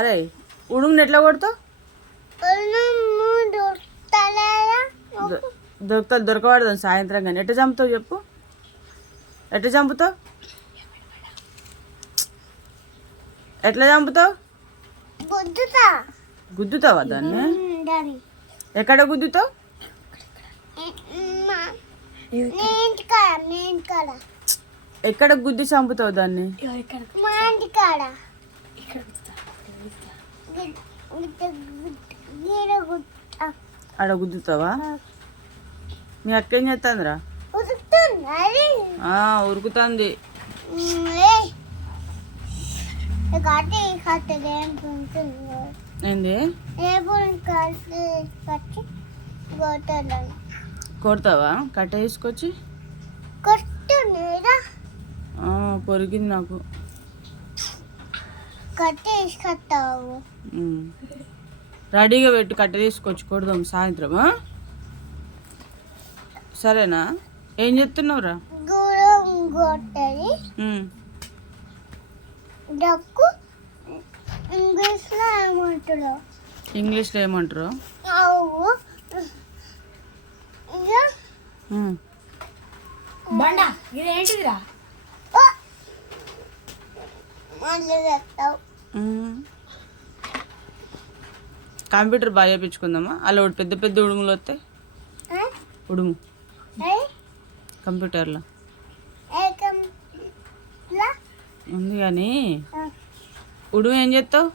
అరే ఉడుముని ఎట్లా కొడతావు? దొ- దొరుకుతా దొరకబడదాం సాయంత్రం కానీ. ఎట్లా చంపుతావు చెప్పు? ఎట్లా చంపుతావు? ఎట్లా చంపుతావు? గుద్దుతా. గుద్దుతావా దాన్ని? ఎక్కడ గుద్దుతావు? ఎక్కడ గుద్ది చంపుతావు దాన్ని? ఆడ గుద్దుతావా మీ అక్క ఏం. చేస్తుందిరా ఉరుకుతుంది ఏంది? కొడతావా? కట్ట తీసుకొచ్చి? కొరికింది నాకు. కట్టి ఉమ్. రెడీగా పెట్టు కట్ట తీసుకొచ్చి కొడదాం సాయంత్రం? సరేనా? ఏం చెప్తున్నావురా? ఇంగ్లీష్లో ఏమంటారు? ఇంగ్లీష్లో ఏమంటారు. బండ ఇదేంటిదిరా! మళ్ళీ చెప్తావు. కంప్యూటర్ బాగా చేయించుకుందామా అలా ఒకటి పెద్ద పెద్ద ఉడుములు వస్తాయి? ఉడుము. కంప్యూటర్లో. ఉంది కానీ. ఉడుము ఏం చేస్తావు?